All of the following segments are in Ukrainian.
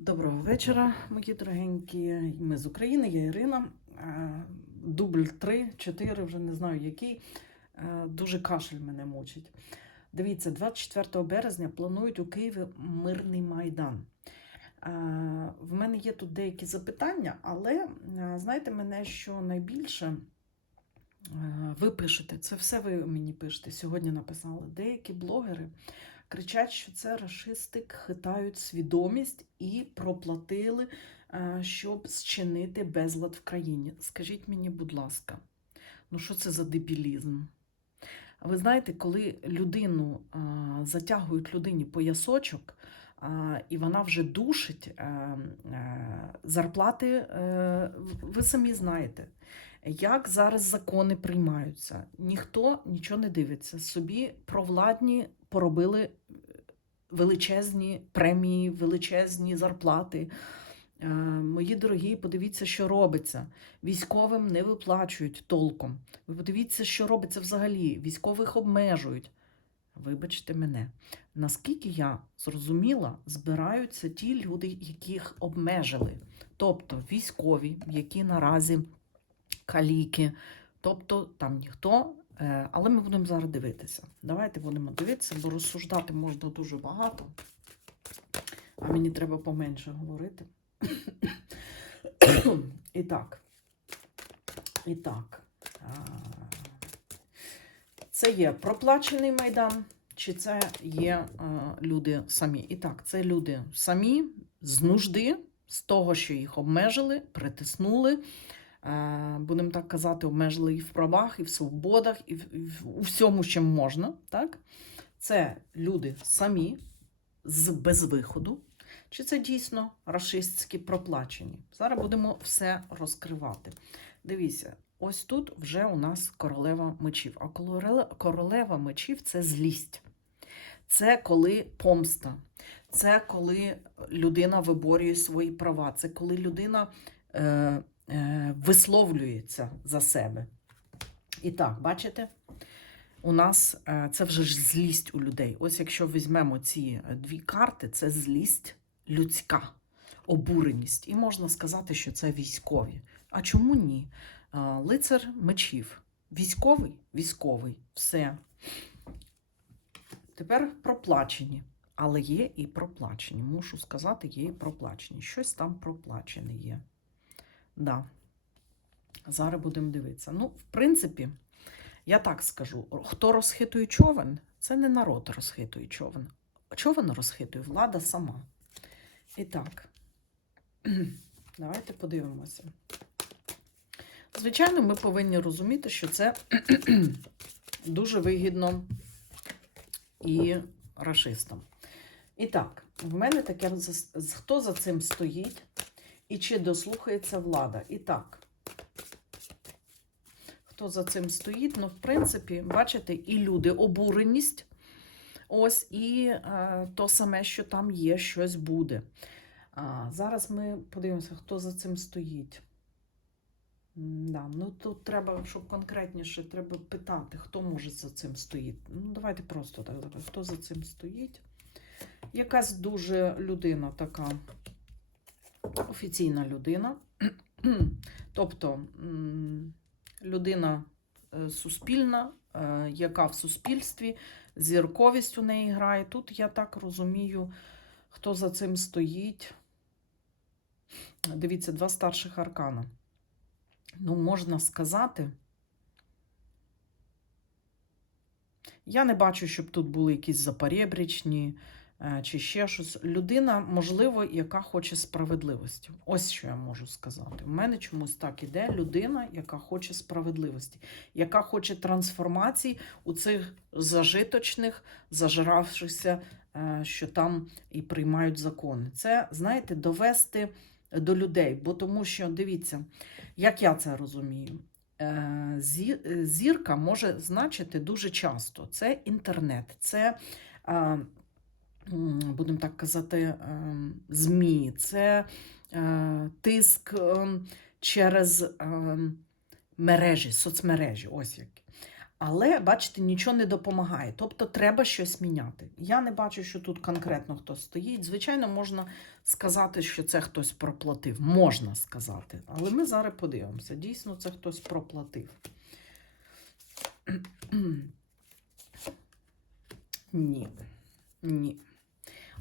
Доброго вечора, мої дорогенькі. Ми з України, я Ірина. Е, Дубль 3, 4, вже не знаю який. Е, Дуже кашель мене мучить. Дивіться, 24 березня планують у Києві мирний майдан. Е, В мене є тут деякі запитання, але знаєте мене, що найбільше ви пишете, це все ви мені пишете. Сьогодні написали. Деякі блогери кричать, що це расисти хитають свідомість і проплатили, е, щоб зчинити безлад в країні. Скажіть мені, будь ласка, ну що це за дебілізм? Ви знаєте, коли людину а, затягують людині поясочок, а, і вона вже душить зарплати, е, ви самі знаєте, як зараз закони приймаються. Ніхто нічого не дивиться. Собі провладні поробили величезні премії, величезні зарплати. Е, Мої дорогі, подивіться, що робиться. Військовим не виплачують толком. Ви подивіться, що робиться взагалі. Військових обмежують. Вибачте мене, наскільки я зрозуміла, збираються ті люди, яких обмежили. Тобто військові, які наразі каліки, тобто там ніхто. Е, Але ми будемо зараз дивитися. Давайте будемо дивитися, бо розсуждати можна дуже багато. А мені треба поменше говорити. І так. І так. Це є проплачений майдан, чи це є люди самі? І так, це люди самі з нужди, з того, що їх обмежили, притиснули. Е, Будемо так казати, обмежили і в правах, і в свободах, і в, і в у чим можна. Так? Це люди самі з безвиходу, чи це дійсно рашистські проплачені? Зараз будемо все розкривати. Дивіться, ось тут вже у нас королева мечів. А королева мечів це злість. Це коли помста, це коли людина виборює свої права, це коли людина е, висловлюється за себе. І так, бачите? У нас е, це вже ж злість у людей. Ось якщо візьмемо ці е, дві карти, це злість людська, обуреність. І можна сказати, що це військові. А чому ні? Е, Лицар мечів. Військовий? Військовий. Все. Тепер проплачені. Але є і проплачені. Мушу сказати, є і проплачені. Щось там проплачене є. Да. Зараз будемо дивитися. Ну, в принципі, я так скажу: хто розхитує човен, це не народ розхитує човен. Човен розхитує влада сама. І так, давайте подивимося. Звичайно, ми повинні розуміти, що це дуже вигідно і расистам. І так, в мене таке хто за цим стоїть і чи дослухається влада. І так, хто за цим стоїть, ну, в принципі, бачите, і люди, обуреність. Ось і е, то саме, що там є, щось буде. А, зараз ми подивимося, хто за цим стоїть. Да, ну тут треба, щоб конкретніше, треба питати, хто може за цим стоїть. Ну, давайте просто так. Хто за цим стоїть? Якась дуже людина така офіційна людина. тобто людина е, суспільна, е, яка в суспільстві, зірковість у неї грає. Тут я так розумію, хто за цим стоїть. Дивіться, два старших аркана. Ну, можна сказати. Я не бачу, щоб тут були якісь запорєбрічні чи ще щось. Людина, можливо, яка хоче справедливості. Ось що я можу сказати. У мене чомусь так іде людина, яка хоче справедливості, яка хоче трансформації у цих зажиточних, зажравшихся, е, що там і приймають закони. Це, знаєте, довести до людей. Бо тому що, дивіться, як я це розумію. Е, зі- е, Зірка може значити дуже часто. Це інтернет, це, е, будемо так казати, е, ЗМІ, це е, тиск е, через е, мережі, соцмережі. Ось як. Але, бачите, нічого не допомагає. Тобто треба щось міняти. Я не бачу, що тут конкретно хтось стоїть. Звичайно, можна сказати, що це хтось проплатив. Можна сказати. Але ми зараз подивимося. Дійсно, це хтось проплатив. Ні. Ні.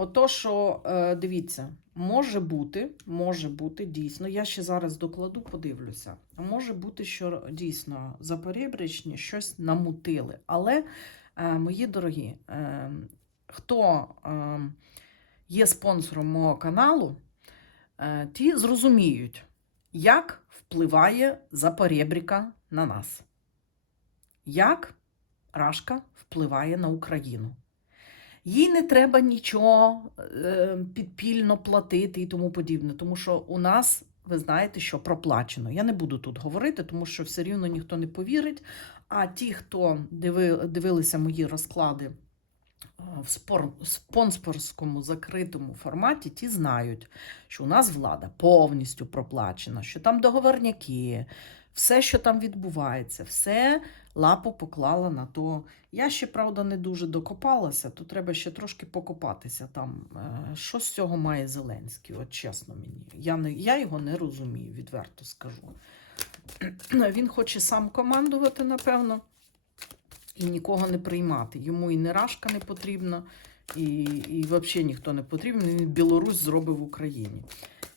Ото, що, е, дивіться, може бути, може бути дійсно, я ще зараз докладу, подивлюся. Може бути, що дійсно запорібричні щось намутили. Але, е, мої дорогі, е, хто є спонсором мого каналу, ті зрозуміють, як впливає запорєбріка на нас. Як Рашка впливає на Україну. Їй не треба нічого е, підпільно платити і тому подібне, тому що у нас, ви знаєте, що проплачено. Я не буду тут говорити, тому що все рівно ніхто не повірить. А ті, хто дивилися мої розклади е, в спонсорському закритому форматі, ті знають, що у нас влада повністю проплачена, що там договорняки, все, що там відбувається, все лапу поклала на то. Я ще, правда, не дуже докопалася, то треба ще трошки покопатися там. Е, Що з цього має Зеленський? От чесно мені. Я, не, я його не розумію, відверто скажу. Він хоче сам командувати, напевно, і нікого не приймати. Йому і не рашка не потрібна, і, і взагалі ніхто не потрібен. Він Білорусь зробив в Україні.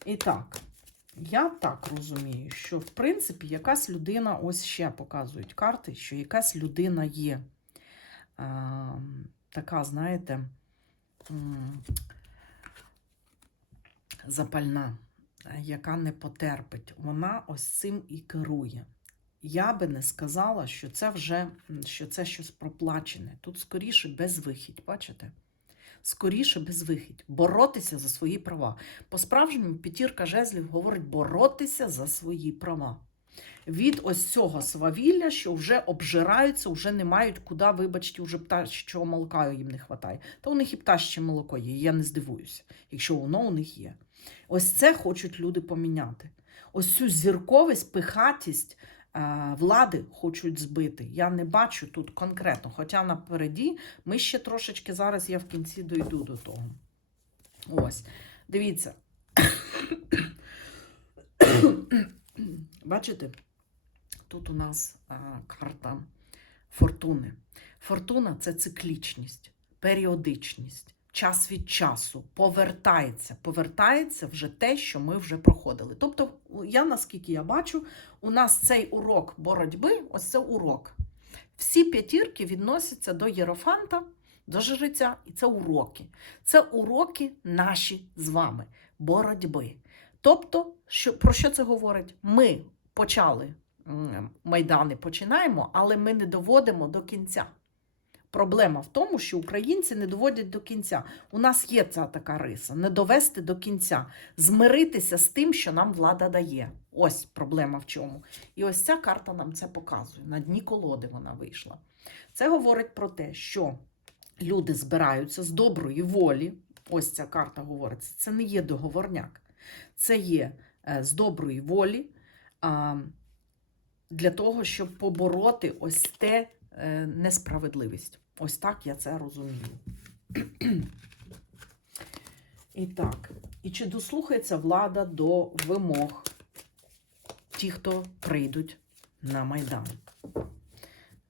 І так. Я так розумію, що в принципі якась людина, ось ще показують карти, що якась людина є е, така, знаєте, запальна, яка не потерпить. Вона ось цим і керує. Я би не сказала, що це вже що це щось проплачене. Тут скоріше безвихідь, бачите? Скоріше безвихідь, боротися за свої права. По-справжньому п'ятірка жезлів говорить боротися за свої права. Від ось цього свавілля, що вже обжираються, вже не мають куди, вибачте, вже пташчого молока їм не вистачає. Та у них і птаще молоко є, я не здивуюся, якщо воно у них є. Ось це хочуть люди поміняти. Ось цю зірковість, пихатість влади хочуть збити. Я не бачу тут конкретно. Хоча напереді ми ще трошечки зараз я в кінці дойду до того. Ось, дивіться. Бачите? Тут у нас а, карта фортуни. Фортуна це циклічність, періодичність, час від часу, повертається. Повертається вже те, що ми вже проходили. Тобто, я наскільки я бачу, у нас цей урок боротьби, ось це урок. Всі п'ятірки відносяться до Єрофанта, до жреця, і це уроки. Це уроки наші з вами, боротьби. Тобто, що, про що це говорить? Ми почали майдани, починаємо, але ми не доводимо до кінця. Проблема в тому, що українці не доводять до кінця. У нас є ця така риса не довести до кінця, змиритися з тим, що нам влада дає. Ось проблема в чому. І ось ця карта нам це показує. На дні колоди вона вийшла. Це говорить про те, що люди збираються з доброї волі. Ось ця карта говорить, це не є договорняк, це є е, з доброї волі для того, щоб побороти ось те е, несправедливість. Ось так я це розумію. І так, і чи дослухається влада до вимог ті, хто прийдуть на Майдан?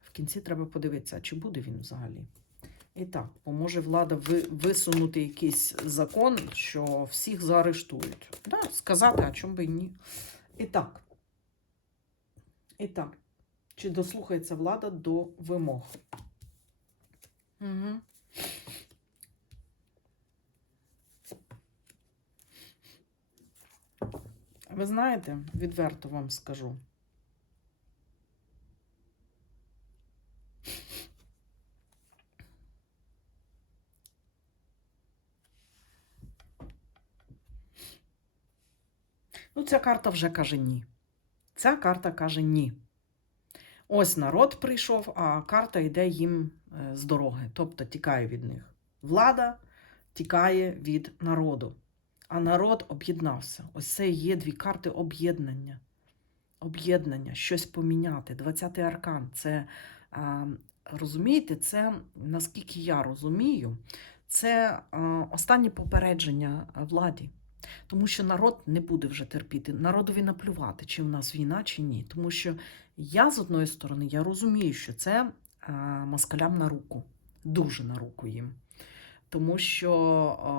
В кінці треба подивитися, чи буде він взагалі. І так, поможе влада ви, висунути якийсь закон, що всіх заарештують. Да, сказати, а чому би ні. І так. І так, чи дослухається влада до вимог? Угу. Ви знаєте, відверто вам скажу. Ну, ця карта вже каже ні. Ця карта каже ні. Ось народ прийшов, а карта йде їм е, з дороги, тобто тікає від них. Влада тікає від народу, а народ об'єднався. Ось це є дві карти об'єднання. Об'єднання, щось поміняти. 20-й аркан це розумієте, це, наскільки я розумію, це останнє попередження владі. Тому що народ не буде вже терпіти. Народові наплювати, чи в нас війна, чи ні. Тому що я, з одної сторони, я розумію, що це а, москалям на руку, дуже на руку їм. Тому що а,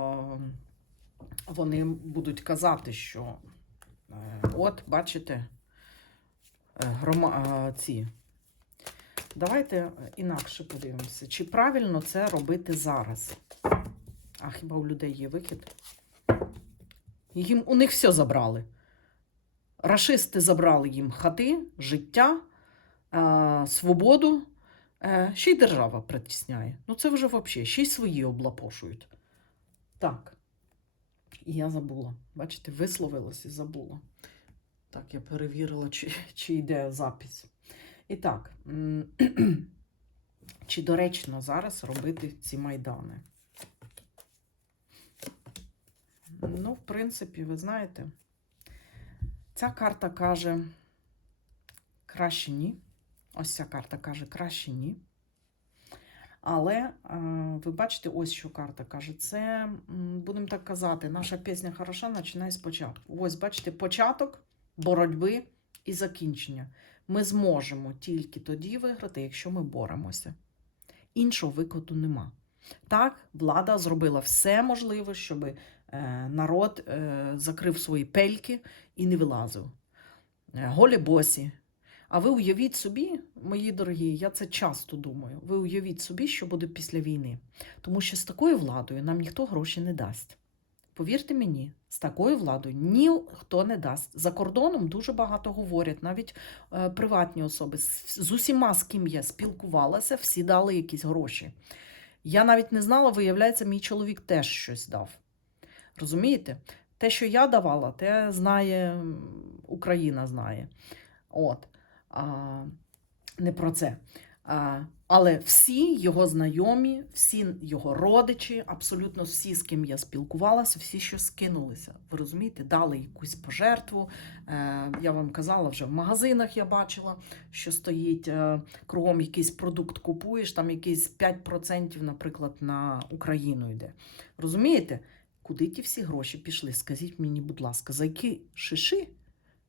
вони будуть казати, що е, от, бачите, е, грома, ці. Давайте інакше подивимося, чи правильно це робити зараз. А хіба у людей є вихід? Їм, у них все забрали. Рашисти забрали їм хати, життя, е, свободу, е, ще й держава притісняє. Ну це вже взагалі, ще й свої облапошують. Так. І я забула. Бачите, висловилась і забула. Так, я перевірила, чи, чи йде запис. І так, чи доречно зараз робити ці майдани? Ну, в принципі, ви знаєте, ця карта каже краще ні. Ось ця карта каже краще ні. Але е, ви бачите, ось що карта каже. Це, будемо так казати, наша пісня хороша починає спочатку. Ось, бачите, початок боротьби і закінчення. Ми зможемо тільки тоді виграти, якщо ми боремося. Іншого викладу нема. Так, влада зробила все можливе, щоб е, народ е, закрив свої пельки і не вилазив. Е, голі босі. А ви уявіть собі, мої дорогі, я це часто думаю. Ви уявіть собі, що буде після війни. Тому що з такою владою нам ніхто гроші не дасть. Повірте мені, з такою владою ніхто не дасть. За кордоном дуже багато говорять, навіть е, приватні особи. З усіма, з ким я спілкувалася, всі дали якісь гроші. Я навіть не знала, виявляється, мій чоловік теж щось дав. Розумієте? Те, що я давала, те знає Україна знає. От. А, не про це. А, але всі його знайомі, всі його родичі, абсолютно всі, з ким я спілкувалася, всі що скинулися. Ви розумієте, дали якусь пожертву. Е, я вам казала, вже в магазинах я бачила, що стоїть е, кругом якийсь продукт купуєш, там якийсь 5%, наприклад, на Україну йде. Розумієте? Куди ті всі гроші пішли? Скажіть мені, будь ласка, за які шиши,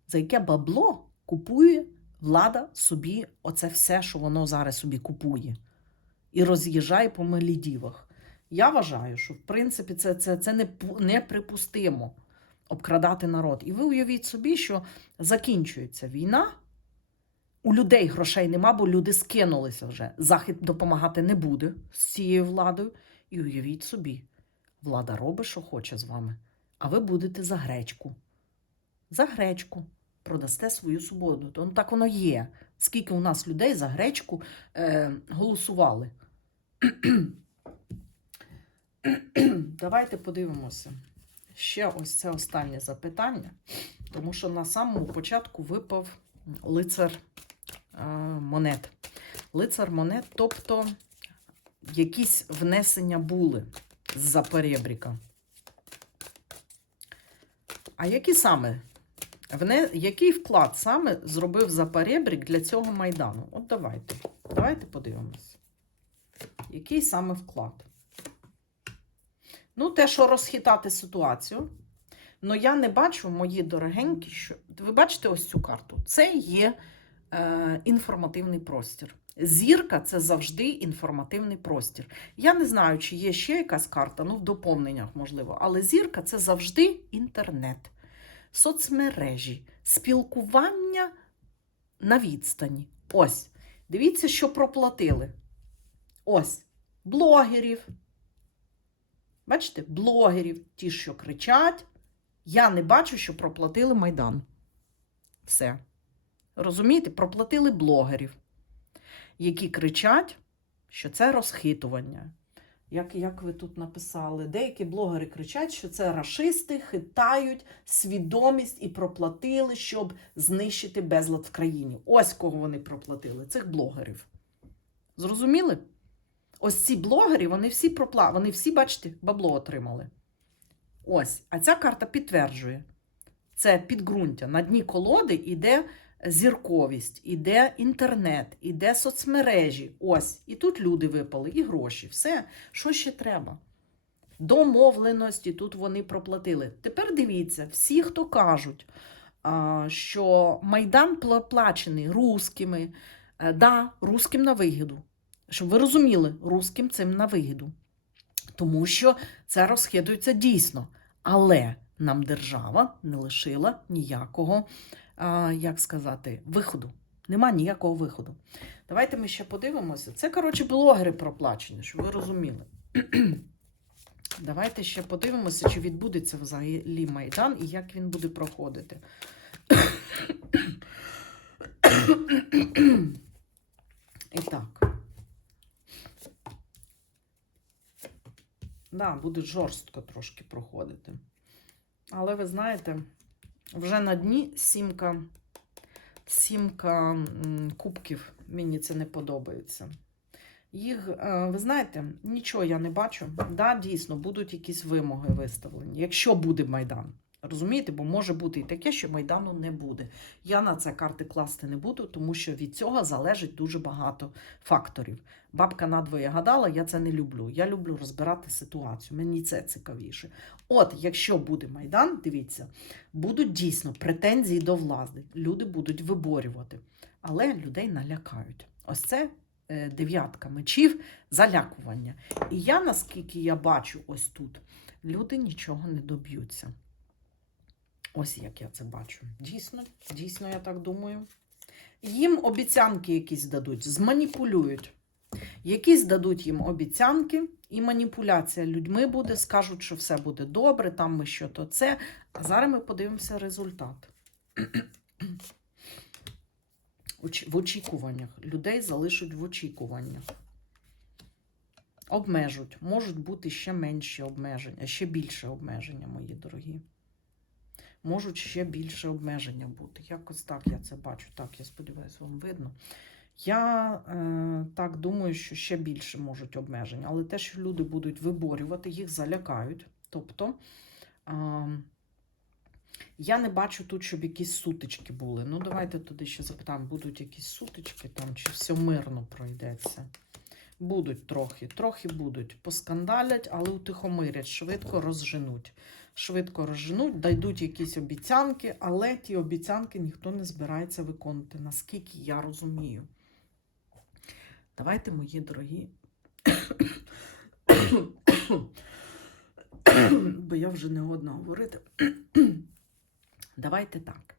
за яке бабло купує влада собі оце все, що воно зараз собі купує, і роз'їжджає по Мелідівах. Я вважаю, що в принципі це, це, це не, неприпустимо обкрадати народ. І ви уявіть собі, що закінчується війна. У людей грошей нема, бо люди скинулися вже. Захід допомагати не буде з цією владою. І уявіть собі, влада робить, що хоче з вами, а ви будете за гречку. За гречку продасте свою свободу. То ну, так воно є. Скільки у нас людей за гречку е, голосували? Давайте подивимося. Ще ось це останнє запитання, тому що на самому початку випав лицар е, монет. Лицар монет, тобто якісь внесення були з-за перебріка. А які саме? Вне, який вклад саме зробив Запорєбрік для цього майдану? От давайте. Давайте подивимося. Який саме вклад? Ну, те, що розхитати ситуацію. Ну, я не бачу, мої дорогенькі, що. Ви бачите ось цю карту? Це є е, інформативний простір. Зірка це завжди інформативний простір. Я не знаю, чи є ще якась карта, ну в доповненнях можливо, але зірка це завжди інтернет, соцмережі, спілкування на відстані. Ось. Дивіться, що проплатили. Ось. Блогерів. Бачите, блогерів, ті, що кричать. Я не бачу, що проплатили Майдан. Все. Розумієте, проплатили блогерів, які кричать, що це розхитування. Як, як ви тут написали, деякі блогери кричать, що це рашисти хитають свідомість і проплатили, щоб знищити безлад в країні. Ось кого вони проплатили, цих блогерів. Зрозуміли? Ось ці блогери, вони всі пропла... вони всі, бачите, бабло отримали. Ось. А ця карта підтверджує. Це підґрунтя. На дні колоди йде зірковість, іде інтернет, іде соцмережі. Ось, і тут люди випали, і гроші. Все, що ще треба? Домовленості тут вони проплатили. Тепер дивіться, всі, хто кажуть, що Майдан плачений русскими, е, да, русським на вигіду. Щоб ви розуміли, русським цим на вигіду. Тому що це розхитується дійсно. Але нам держава не лишила ніякого, як сказати, виходу. Нема ніякого виходу. Давайте ми ще подивимося. Це, коротше, блогери проплачені, щоб ви розуміли. Давайте ще подивимося, чи відбудеться взагалі Майдан і як він буде проходити. І так. Да, буде жорстко трошки проходити. Але ви знаєте, вже на дні сімка, сімка кубків. Мені це не подобається. Їх, е, ви знаєте, нічого я не бачу. Да, дійсно, будуть якісь вимоги виставлені, якщо буде Майдан. Розумієте, бо може бути і таке, що Майдану не буде. Я на це карти класти не буду, тому що від цього залежить дуже багато факторів. Бабка надвоє гадала, я це не люблю. Я люблю розбирати ситуацію. Мені це цікавіше. От, якщо буде Майдан, дивіться, будуть дійсно претензії до влади. Люди будуть виборювати, але людей налякають. Ось це е, дев'ятка мечів, залякування. І я, наскільки я бачу ось тут, люди нічого не доб'ються. Ось як я це бачу. Дійсно, дійсно, я так думаю. Їм обіцянки якісь дадуть, зманіпулюють. Якісь дадуть їм обіцянки, і маніпуляція людьми буде, скажуть, що все буде добре, там ми що то це. А зараз ми подивимося результат. В очікуваннях. Людей залишать в очікуваннях. Обмежуть. Можуть бути ще менші обмеження, ще більше обмеження, мої дорогі. Можуть ще більше обмеження бути. Якось так я це бачу. Так, я сподіваюся, вам видно. Я е, так думаю, що ще більше можуть обмеження, але те, що люди будуть виборювати, їх залякають. Тобто е, я не бачу тут, щоб якісь сутички були. Ну, давайте туди ще запитаємо, будуть якісь сутички там, чи все мирно пройдеться. Будуть трохи, трохи будуть. Поскандалять, але утихомирять, швидко розженуть. Швидко розженуть, дайдуть якісь обіцянки, але ті обіцянки ніхто не збирається виконувати, наскільки я розумію. Давайте, мої дорогі. Бо я вже не годна говорити. Давайте так.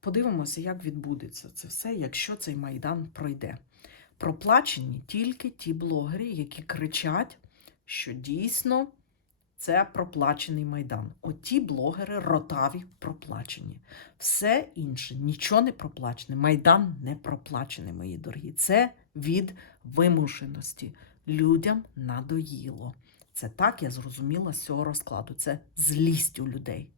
Подивимося, як відбудеться це все, якщо цей майдан пройде. Проплачені тільки ті блогери, які кричать, що дійсно це проплачений майдан. Оті блогери ротаві проплачені. Все інше нічого не проплачене. Майдан не проплачений, мої дорогі. Це від вимушеності. Людям надоїло. Це так я зрозуміла з цього розкладу. Це злість у людей.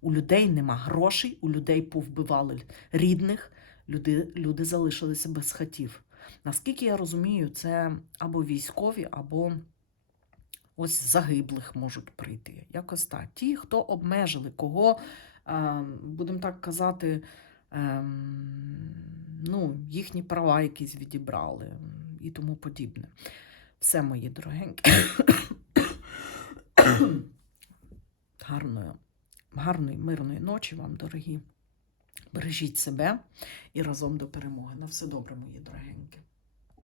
У людей нема грошей, у людей повбивали рідних, люди, люди залишилися без хатів. Наскільки я розумію, це або військові, або ось загиблих можуть прийти. Якось так. Ті, хто обмежили, кого, е, будемо так казати, е, ну, їхні права якісь відібрали і тому подібне. Все, мої дорогенькі. Гарної, гарної, мирної ночі вам, дорогі. Бережіть себе і разом до перемоги. На все добре, мої дорогенькі.